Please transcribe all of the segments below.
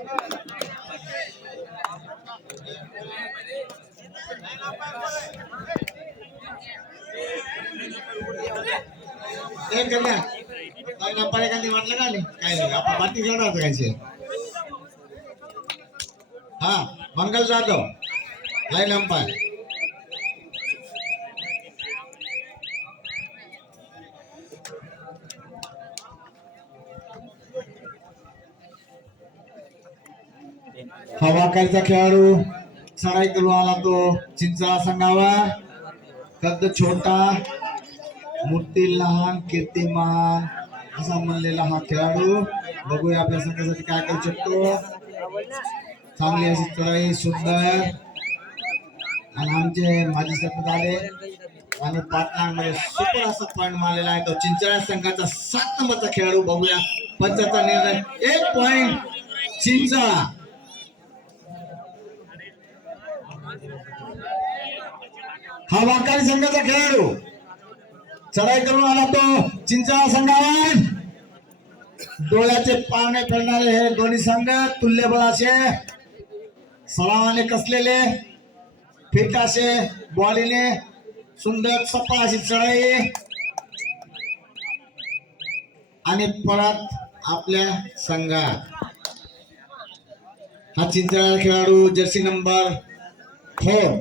एक करल्या काय नंबर एखादी म्हटलं का नाही काय नाही आपण बाकी घेणार होतं कायचे हा मंगल जाधव लाईन अंपायर हवाकालचा खेळाडू चढाई करून आला तो चिंचळा संघावर कद छोटा मूर्ती लहान कीर्तिमान असा म्हणलेला हा खेळाडू बघूया आपल्या संघासाठी काय करू शकतो चांगली अशी चढाई सुंदर आणि आमचे माजी सरपंच आले आणि पाटणामध्ये सुपर असा पॉइंट मारलेला आहे तो चिंचळा संघाचा 7 नंबरचा खेळाडू बघूया पंचाचा निर्णय 1 पॉइंट चिंचळा हा वाकारी संघाचा खेळाडू चढाई करून आला तो चिंचळा संघावर डोळ्याचे पारणे फेडणारे हे दोन्ही संघ तुल्यबळ असे सरावाने कसलेले फिट असे बॉडीने सुंदर सप्पा अशी चढाई आणि परत आपल्या संघात हा चिंचळा खेळाडू जर्सी नंबर 4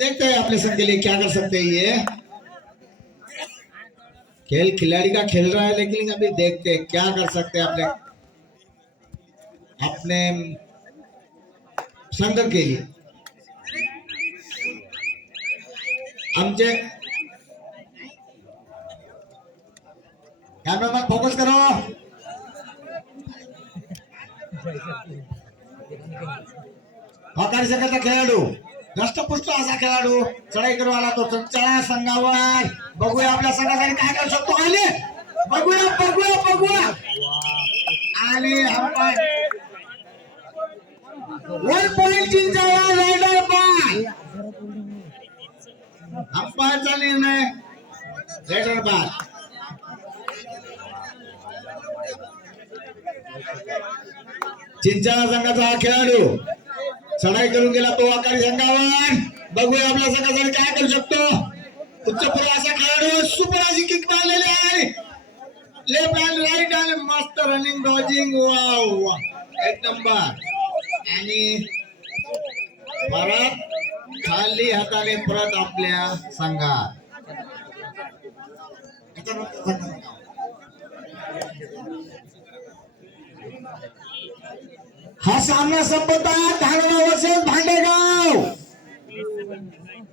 देखते हैं अपने संघ के लिए क्या कर सकते हैं ये खेल खिलाड़ी का खेल रहा है लेकिन अभी देखते हैं क्या कर सकते हैं अपने संघ के लिए आमचे कॅमेरामॅन फोकस करो वाकारी संघाचा खेळाडू दष्टपुष्ट असा खेळाडू चढाई करून आला तो चिंचळा संघावर बघूया आपल्या संघासाठी काय करू शकतो आले बघूया बघूया बघूया आणि वन पॉइंट चिंचळा रायडर बाय अंपायरचा निर्णय रायडर बाय चिंचळा संघाचा हा खेळाडू चढाई करून गेला तो वाकारी संघावर बघूया आपल्या संघासाठी काय करू शकतो उच्चपुर असा खेळाडू सुपर अशी किक मारलेली आहे लेफ्ट हँड राईट हँड मस्त रनिंग डॉजिंग वाव 1 नंबर आणि परत खाली हाताने परत आपल्या संघात हा सामना संपतात धानोरा वर्सेस भांडेगाव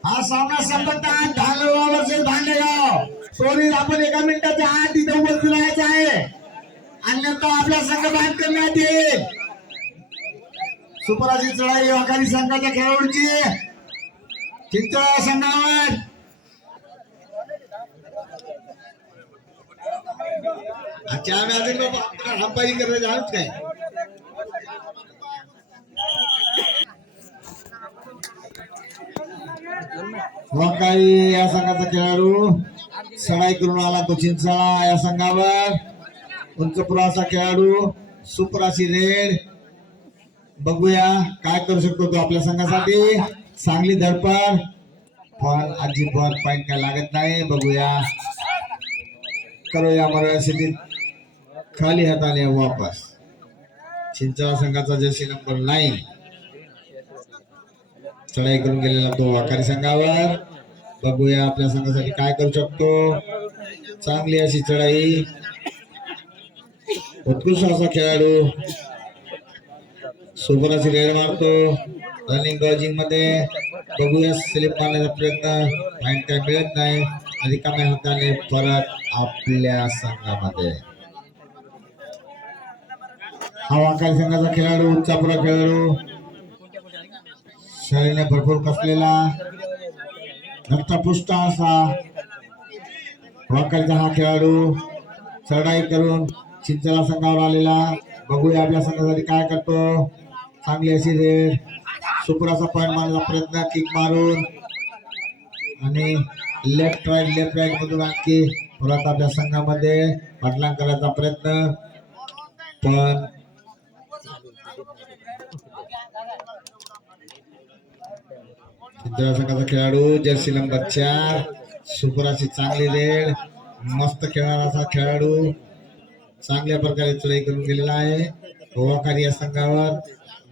हा सामना संपतात धानोरा वर्सेस भांडेगाव सोरी आपण 1 मिनिटाच्या आत इथे उभं राहायचं आहे अन्यथा आपला संघ बाद करण्यात येईल सुपराची चढाई वाकारी संघाच्या खेळाडूंची चिंचळा संघावर अच्छा आम्ही अजून अंपायरिंग करायचं आहोत काय वाकारी या संघाचा खेळाडू चढाई करून आला तो चिंचळा या संघावर उंचपुराचा खेळाडू सुपराची रेड बघूया काय करू शकतो तो आपल्या संघासाठी चांगली धडपड पण अजिबात पॉइंट काय लागत नाही बघूया करूया मराठी खाली हाताने वापस चिंचळा संघाचा जर्सी नंबर 9 चढाई करून गेलेला तो वाकारी संघावर बघूया आपल्या संघासाठी काय करू शकतो चांगली अशी चढाई उत्कृष्ट असा खेळाडू सुपराची रेड मारतो रनिंग डॉजिंग मध्ये बघूया स्लिप मारण्याचा प्रयत्न पॉइंट काय मिळत नाही रिकाम्या हाताने परत आपल्या संघामध्ये हा वाकारी संघाचा खेळाडू उच्चापुरा खेळाडू शरीराने भरपूर कसलेला धष्टपुष्ट असा वाकारीचा हा खेळाडू चढाई करून चिंचळा संघावर आलेला बघूया आपल्या संघासाठी काय करतो चांगली अशी रेड सुपराचा पॉइंट मारण्याचा प्रयत्न किक मारून आणि लेफ्ट राईट मधून आणखी परत आपल्या संघामध्ये पाठलाग करायचा प्रयत्न पण चिंचळा संघाचा खेळाडू जर्सी नंबर 4 सुपर अशी चांगली रेड मस्त खेळणारा असा खेळाडू चांगल्या प्रकारे चढाई करून गेलेला आहे वाकारी या संघावर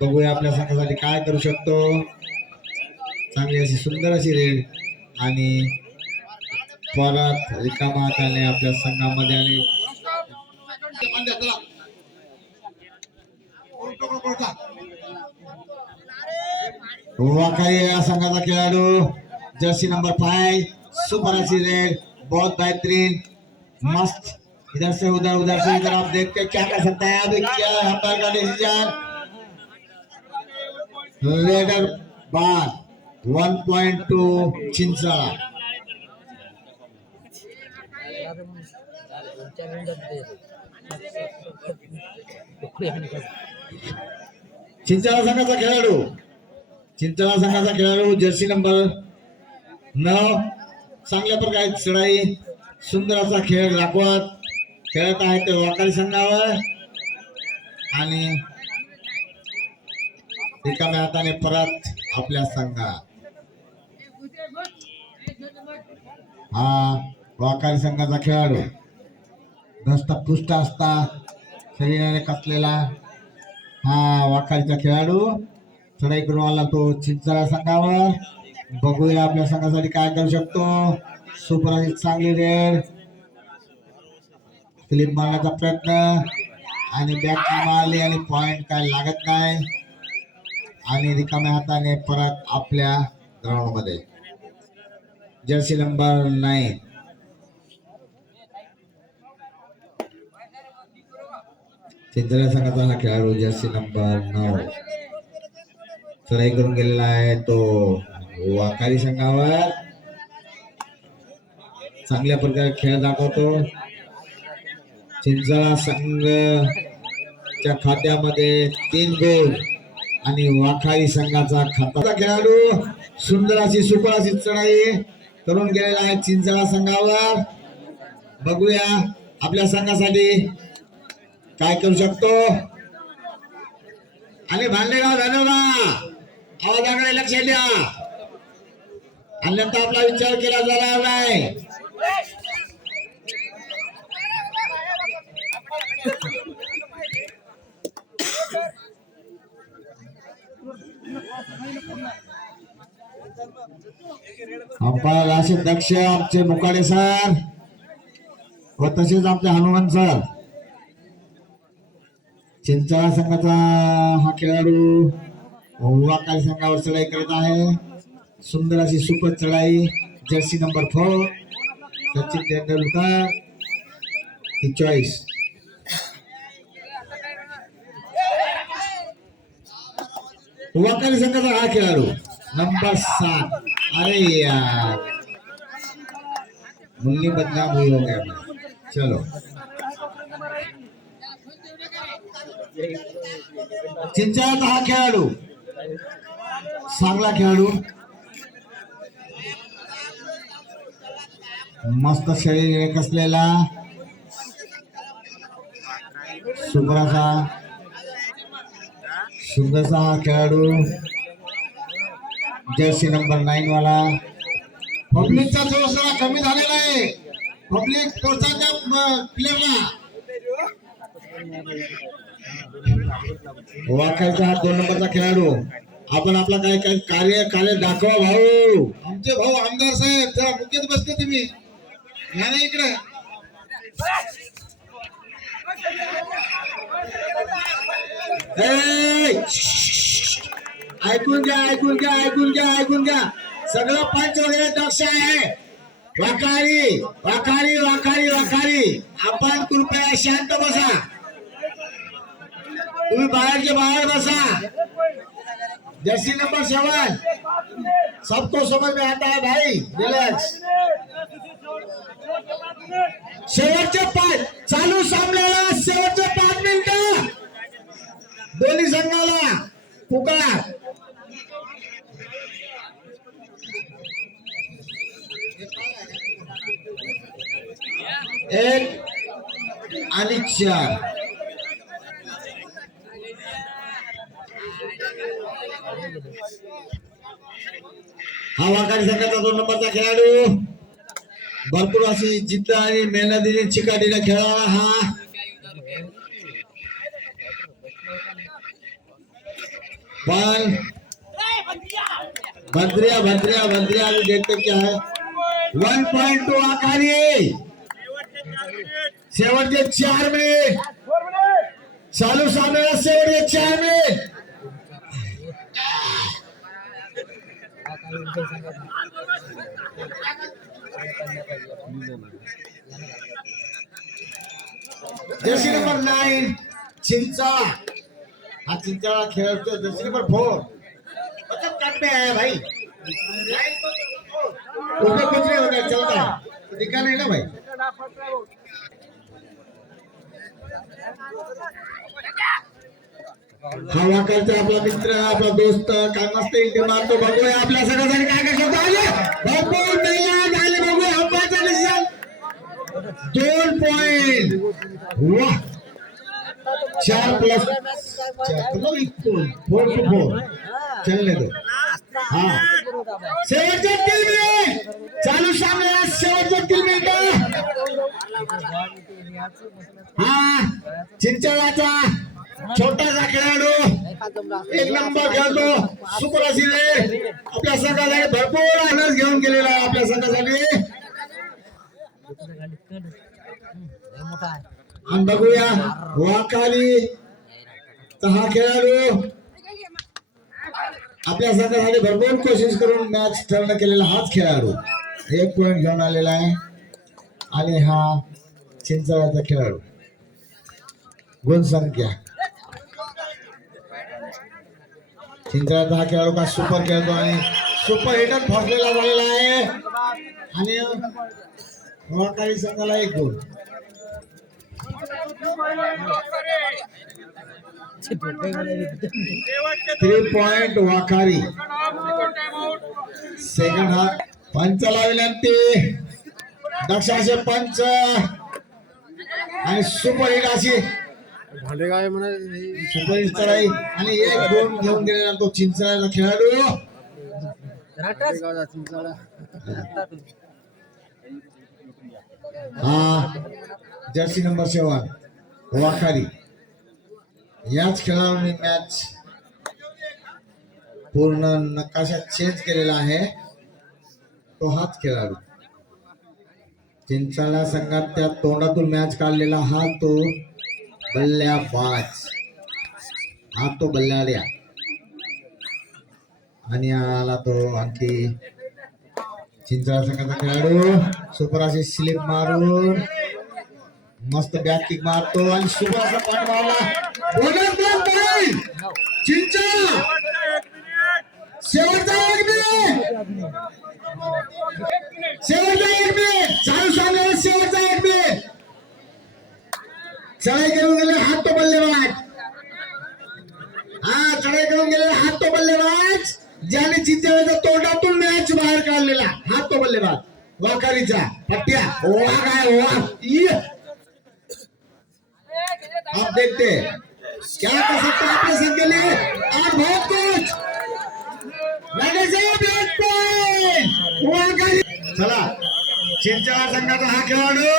बघूया आपल्या संघासाठी काय करू शकतो चांगली अशी सुंदर अशी रेड आणि परत रिकामा हाताने आपल्या संघामध्ये आणि वाकारी या संघाचा खेळाडू जर्सी नंबर 5 सुपर अशी रेड बहुत बेहतरीन मस्त इधर से उधर से इधर आप देख के क्या कर सकते हैं अभी क्या अंपायर का डिसीजन रेडर बार 1.2 चिंचळा चिंचळा संघाचा खेळाडू जर्सी नंबर 9 चांगल्या प्रकारे चढाई सुंदर असा खेळ दाखवत खेळत आहे ते वाकारी संघावर आणि रिकाम्या हाताने परत आपल्या संघात हा वाकारी संघाचा खेळाडू धष्टपुष्ट असता शरीराने कसलेला हा वाकारीचा खेळाडू चढाई करून आला तो चिंचळा संघावर बघूया आपल्या संघासाठी काय करू शकतो सुपर चांगली रेड क्लिप मारण्याचा प्रयत्न आणि बॅट मारली आणि पॉइंट काय लागत नाही आणि रिकाम्या हाताने परत आपल्या ग्राउंड मध्ये जर्सी नंबर 9 चिंचळा संघाचा हा खेळाडू जर्सी नंबर 9 चढाई करून गेलेला आहे तो वाकारी संघावर चांगल्या प्रकारे खेळ दाखवतो चिंचळा संघाच्या खात्यामध्ये 3 गोल आणि वाखारी संघाचा खात्याचा खेळाडू सुंदर अशी सुपर अशी चढाई करून गेलेला आहे चिंचळा संघावर बघूया आपल्या संघासाठी काय करू शकतो आणि भांडेगाव धनोबा आवाजाकडे लक्ष द्या अन्यथा आपला विचार केला जाणार नाही अंपायर राशीद दक्ष आमचे मुकाडे सर व तसेच आमचे हनुमान सर चिंचळा संघाचा हा खेळाडू वाकारी संघावर चढाई करत आहे सुंदर अशी सुपर चढाई जर्सी नंबर 4 सचिन तेंडुलकर ही चॉईस वाकारी संघाचा हा खेळाडू नंबर 7 अरे यार मुन्नी बदनाम हुई हो गया चलो चिंचळाचा हा खेळाडू चांगला खेळाडू मस्त शरीर कसलेला सुंदरसा हा खेळाडू जर्सी नंबर 9 वाला पब्लिकचा थोडासा कमी झालेला आहे पब्लिक प्रोत्साहन प्लेयरला वाकायचा हा 2 नंबरचा खेळाडू आपण आपला काय कार्य दाखवा भाऊ आमचे भाऊ आमदार साहेब जरा मुख्यत बसते तुम्ही या ना इकडे ऐकून घ्या सगळं पंच वगैरे दक्ष आहे वाकारी आपण कृपया शांत बसा तुम्ही बाहेरचे बाहेर बसा जर्सी नंबर 7 सबको समझ में आता है भाई रिलैक्स शेवटचे 5 चालू सामन्याला शेवटचे 5 मिनिटं दोन्ही संघाला पुकार एक आणि 4 हा वाकारी संघाचा 2 नंबरचा खेळाडू भरपूर अशी जिद्द आणि मेहनतीने चिकाटीने खेळावा हा बॉल भद्रिया भद्रिया भद्रिया अभी देखते क्या है 1.2 आकारी शेवटचे 4 मिनिट चालू सामन्याला शेवटचे 4 मिनिट जर्सी नंबर 9 चिंचा हा चिंचा खेळतो जर्सी नंबर 4 मतलब कट में आया भाई उसमें कुछ नहीं होता चलता है दिखा नहीं ना भाई हवा करते आपला मित्र आपला दोस्त काय मस्त इथे मारतो बघूया आपल्या सगळ्यांनी काय काय करतो आले भरपूर नाही आले बघूया हंपाचा डिसिजन 2 पॉइंट वाह 4 + 4 to 4 चलने दो हाँ शेवटचे 3 मिनिट चालू सामन्याला शेवटचे 3 मिनिट हा चिंचवाचा छोटासा खेळाडू 1 नंबर खेळतो सुपर असिले आपल्या संघासाठी भरपूर आनंद घेऊन गेलेला आहे आपल्या संघासाठी आणि बघूया वाकाली हा खेळाडू आपल्या संघासाठी भरपूर कोशिश करून मॅच ठरवणं केलेला हाच खेळाडू 1 पॉइंट घेऊन आलेला आहे आणि हा चिंचवाचा खेळाडू गुण संख्या चिंचवाचा हा खेळाडू का सुपर खेळतो आणि सुपर हिटर फसलेला झालेला आहे आणि वाकारी संघाला 1 गुण 3 पॉइंट वाकारी सेकंड हाफ पंचाला विनंती दक्षाचे पंच आणि सुपर हिट अशी सुपर हिट चढाई आणि 1 गुण घेऊन गेलेला तो चिंचवाचा खेळाडू हा जर्सी नंबर 7 वाखारी याच खेळाडूने मॅच पूर्ण नकाशा चेंज केलेला आहे तो हाच खेळाडू चिंचाळा संघात त्या तोंडातून मॅच काढलेला हा तो बल्ल्याबाज हा तो बल्लाड्या आणि आला तो आणखी चिंचाळा संघाचा खेळाडू सुपर अशी स्लिप मारून मस्त बॅक किक मारतो आणि सुपर असा पॉइंट मारला चिंचा शेवटचा 1 मिनिट चालू सामन्याला शेवटचा 1 मिनिट चढाई करून गेले हात तो बल्लेबाज हा चढाई करून गेलेला हात तो बल्लेबाज ज्याने चिंचेच्या तोंडातून मॅच बाहेर काढलेला हात तो बल्लेबाज वाकारीचा पट्ट्या वाह काय वाह आप देखते क्या कर सकते हैं अपने संघ के लिए और बहुत कुछ चला चिंचवाड संघाचा हा खेळाडू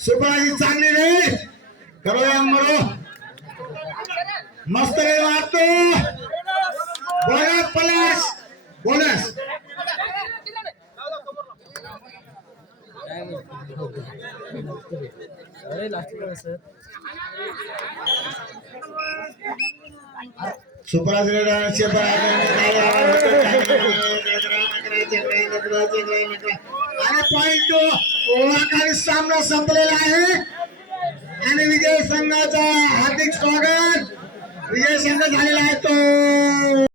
सुपरची चांगली नाही करो या मरो मस्त रे मारतो बोनस प्लस बोनस आणि पॉइंट ओळखारी सामना संपलेला आहे आणि विजय संघाचा हार्दिक स्वागत विजय संघ झालेला आहे तो